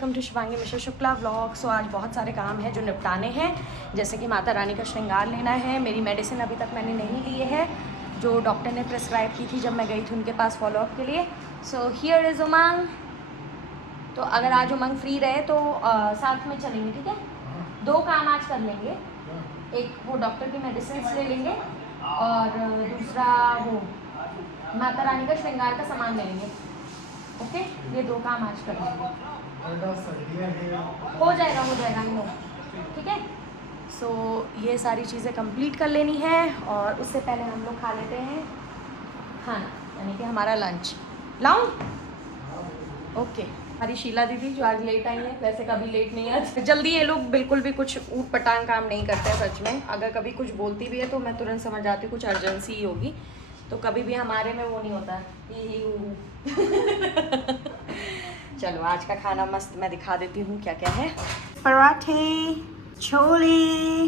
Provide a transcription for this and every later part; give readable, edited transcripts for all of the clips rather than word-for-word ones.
Welcome to Shivangi Mishra Shukla vlog. So आज बहुत सारे काम हैं जो निपटाने हैं, जैसे कि माता रानी का श्रृंगार लेना है। मेरी मेडिसिन अभी तक मैंने नहीं ली है जो डॉक्टर ने प्रेस्क्राइब की थी जब मैं गई थी उनके पास फॉलोअप के लिए। सो हियर इज़ उमंग। तो अगर आज उमंग फ्री रहे तो साथ में चलेंगे, ठीक है। 2 काम आज कर लेंगे, एक वो डॉक्टर की मेडिसिन ले लेंगे और दूसरा वो माता रानी का श्रृंगार का सामान ले लेंगे। ओके, ये 2 काम आज कर लेंगे। हो जाएगा हम लोग, ठीक है। सो ये सारी चीज़ें कंप्लीट कर लेनी है और उससे पहले हम लोग खा लेते हैं खाना, यानी कि हमारा लंच। लाऊं? ओके। हमारी शीला दीदी जो आज लेट आई है, वैसे कभी लेट नहीं आती जल्दी। ये लोग बिल्कुल भी कुछ ऊट पटांग काम नहीं करते हैं सच में। अगर कभी कुछ बोलती भी है तो मैं तुरंत समझ जाती हूँ कुछ अर्जेंसी ही होगी, तो कभी भी हमारे में वो नहीं होता चलो आज का खाना मस्त मैं दिखा देती हूँ क्या क्या है। पराठे, chole,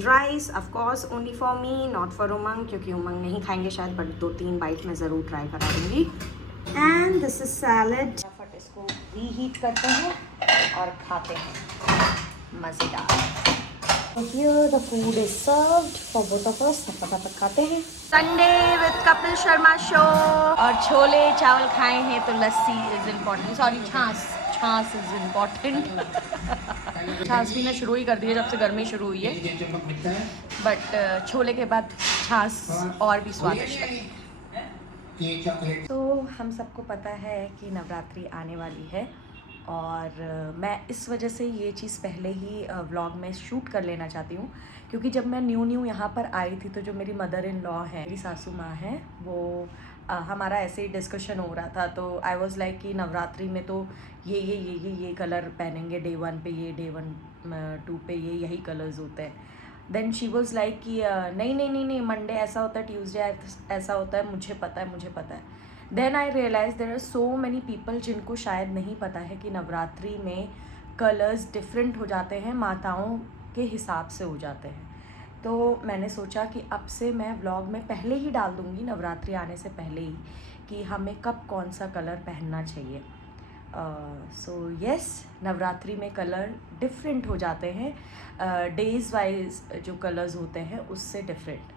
rice, of course only for me, not for Umang, क्योंकि उमंग नहीं खाएंगे शायद, बट 2-3 बाइट में ज़रूर ट्राई करा दूँगी। And this is salad. फटाफट इसको रीहीट करते हैं और खाते हैं मज़ेदार। So here the food is served for both of us. फटाफट खाते हैं। Sunday with Kapil Sharma show. और छोले चावल खाए हैं तो लस्सी इज इम्पोर्टेंट, सॉरी छाछ इज इम्पोर्टेंट। छाछ पीना शुरू ही कर दी है जब से गर्मी शुरू हुई है, बट छोले के बाद छाछ और भी स्वादिष्ट है। तो हम सबको पता है कि नवरात्रि आने वाली है और मैं इस वजह से ये चीज़ पहले ही व्लॉग में शूट कर लेना चाहती हूँ, क्योंकि जब मैं न्यू यहाँ पर आई थी तो जो मेरी मदर इन लॉ है, मेरी सासू माँ है, वो हमारा ऐसे ही डिस्कशन हो रहा था। तो आई वाज लाइक कि नवरात्रि में तो ये कलर पहनेंगे, डे 1 पे ये, डे 2 पे ये, यही कलर्स होते हैं। देन शी वॉज़ लाइक कि नहीं, मंडे ऐसा होता है, ट्यूसडे ऐसा होता है, मुझे पता है। Then I realise there are so many people जिनको शायद नहीं पता है कि नवरात्रि में कलर्स डिफरेंट हो जाते हैं, माताओं के हिसाब से हो जाते हैं। तो मैंने सोचा कि अब से मैं व्लॉग में पहले ही डाल दूँगी, नवरात्रि आने से पहले ही, कि हमें कब कौन सा कलर पहनना चाहिए। सो यस, नवरात्रि में कलर डिफरेंट हो जाते हैं, डेज़ वाइज जो कलर्स होते हैं उससे डिफरेंट।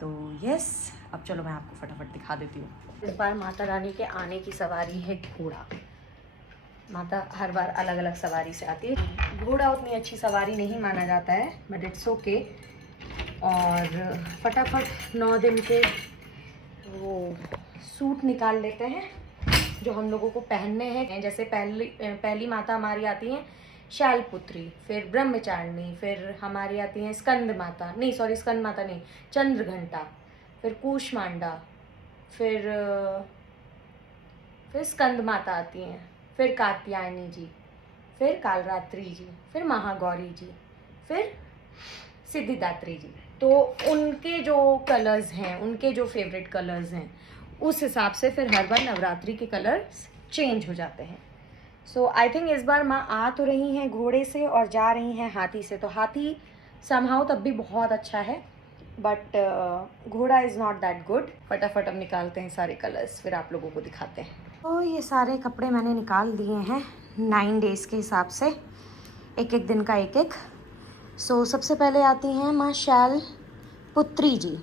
तो यस, अब चलो मैं आपको फटाफट दिखा देती हूँ। इस बार माता रानी के आने की सवारी है घोड़ा। माता हर बार अलग अलग सवारी से आती है। घोड़ा उतनी अच्छी सवारी नहीं माना जाता है, बट इट्स ओके। और फटाफट 9 दिन के वो सूट निकाल लेते हैं जो हम लोगों को पहनने हैं। जैसे पहली माता हमारी आती हैं शैलपुत्री, फिर ब्रह्मचारिणी, फिर हमारी आती हैं स्कंद माता नहीं, चंद्रघंटा, फिर कूष्मांडा, फिर स्कंद माता आती हैं, फिर कात्यायनी जी, फिर कालरात्रि जी, फिर महागौरी जी, फिर सिद्धिदात्री जी। तो उनके जो कलर्स हैं, उनके जो फेवरेट कलर्स हैं, उस हिसाब से फिर हर बार नवरात्रि के कलर्स चेंज हो जाते हैं। सो आई थिंक इस बार माँ आ तो रही हैं घोड़े से और जा रही हैं हाथी से। तो हाथी समहाउ तब भी बहुत अच्छा है, बट घोड़ा इज़ नॉट दैट गुड। फटाफट अब निकालते हैं सारे कलर्स, फिर आप लोगों को दिखाते हैं। तो ये सारे कपड़े मैंने निकाल दिए हैं 9 डेज़ के हिसाब से, एक दिन का एक। सो सबसे पहले आती हैं माँ शैलपुत्री जी,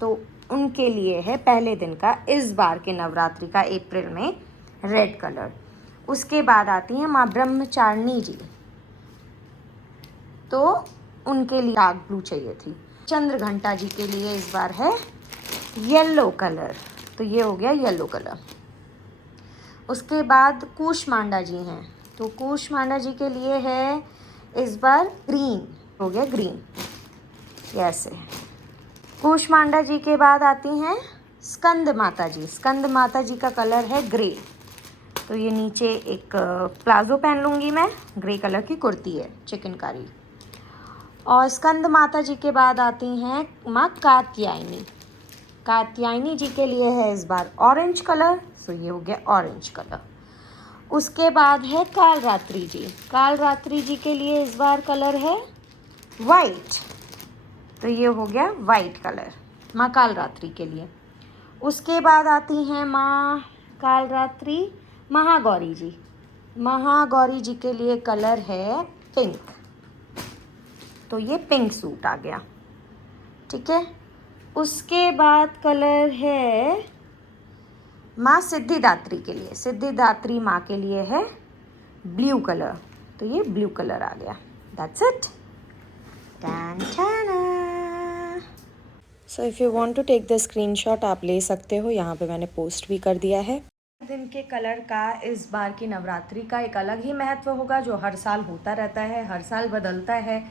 तो उनके लिए है पहले दिन का इस बार के नवरात्रि का अप्रैल में रेड कलर। उसके बाद आती हैं माँ ब्रह्मचारिणी जी, तो उनके लिए डार्क ब्लू चाहिए थी। चंद्रघंटा जी के लिए इस बार है येलो कलर, तो ये हो गया येलो कलर। उसके बाद कूष्मांडा जी हैं, तो कूष्मांडा जी के लिए है इस बार ग्रीन, हो गया ग्रीन। ऐसे कूष्मांडा जी के बाद आती हैं स्कंद माता जी। स्कंद माता जी का कलर है ग्रे, तो ये नीचे एक प्लाजो पहन लूँगी मैं, ग्रे कलर की कुर्ती है चिकनकारी। और स्कंद माता जी के बाद आती हैं माँ कात्यायनी। कात्यायनी जी के लिए है इस बार ऑरेंज कलर, सो ये हो गया ऑरेंज कलर। उसके बाद है कालरात्रि जी। कालरात्रि जी के लिए इस बार कलर है वाइट, तो ये हो गया वाइट कलर माँ कालरात्रि के लिए। उसके बाद आती हैं माँ कालरात्रि महागौरी जी, महागौरी जी के लिए कलर है पिंक, तो ये पिंक सूट आ गया, ठीक है। उसके बाद कलर है माँ सिद्धिदात्री के लिए, सिद्धिदात्री माँ के लिए है ब्लू कलर, तो ये ब्लू कलर आ गया। That's it. So if you want to take the screenshot आप ले सकते हो, यहाँ पे मैंने पोस्ट भी कर दिया है। दिन के कलर का इस बार की नवरात्रि का एक अलग ही महत्व होगा, जो हर साल होता रहता है, हर साल बदलता है।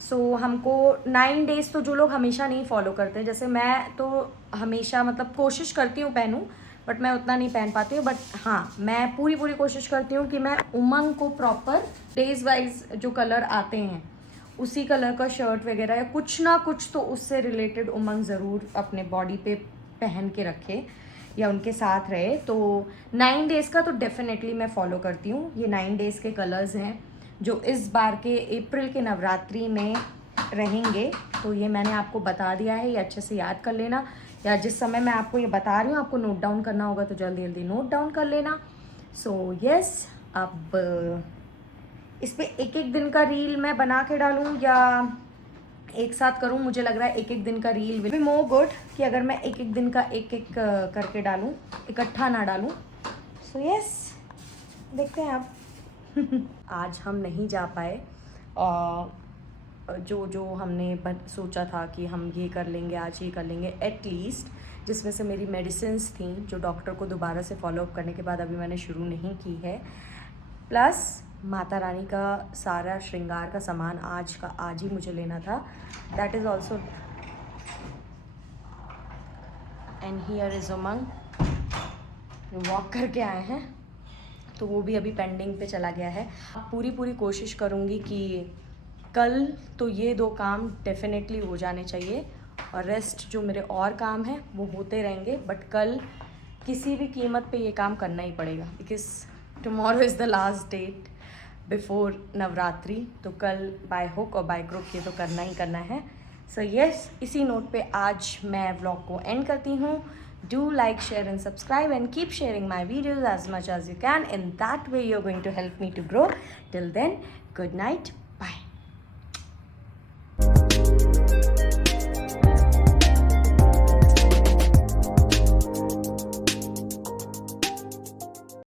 सो हमको 9 डेज़ तो जो लोग हमेशा नहीं फॉलो करते, जैसे मैं तो हमेशा मतलब कोशिश करती हूँ पहनूँ, बट मैं उतना नहीं पहन पाती हूँ। बट हाँ, मैं पूरी कोशिश करती हूँ कि मैं उमंग को प्रॉपर डेज वाइज जो कलर आते हैं उसी कलर का शर्ट वगैरह या कुछ ना कुछ तो उससे रिलेटेड उमंग ज़रूर अपने बॉडी पे पहन के रखे या उनके साथ रहे। तो 9 डेज़ का तो डेफिनेटली मैं फॉलो करती हूँ। ये 9 डेज़ के कलर्स हैं जो इस बार के अप्रैल के नवरात्रि में रहेंगे, तो ये मैंने आपको बता दिया है, ये अच्छे से याद कर लेना, या जिस समय मैं आपको ये बता रही हूँ आपको नोट डाउन करना होगा तो जल्दी जल्दी नोट डाउन कर लेना। सो यस, अब इस पर एक दिन का रील मैं बना के डालूँ या एक साथ करूँ, मुझे लग रहा है एक दिन का reel will be more good कि अगर मैं एक दिन का एक करके डालूँ, इकट्ठा ना डालूँ। सो यस, देखते हैं आप। आज हम नहीं जा पाए, जो हमने सोचा था कि हम ये कर लेंगे, आज ये कर लेंगे एटलीस्ट, जिसमें से मेरी मेडिसिन्स थी जो डॉक्टर को दोबारा से फॉलोअप करने के बाद अभी मैंने शुरू नहीं की है, प्लस माता रानी का सारा श्रृंगार का सामान आज ही मुझे लेना था, that is also. And here is Umang, walk करके आए हैं तो वो भी अभी पेंडिंग पे चला गया है। पूरी कोशिश करूँगी कि कल तो ये 2 काम डेफिनेटली हो जाने चाहिए, और रेस्ट जो मेरे और काम हैं वो होते रहेंगे, बट कल किसी भी कीमत पे ये काम करना ही पड़ेगा, because tomorrow is the last date before Navratri, तो कल बाय हुक और बाय क्रुक ये तो करना ही करना है। सो यस, इसी नोट पे आज मैं व्लॉग को एंड करती हूँ। Do like, share and subscribe and keep sharing my videos as much as you can. In that way you're going to help me to grow. Till then, good night.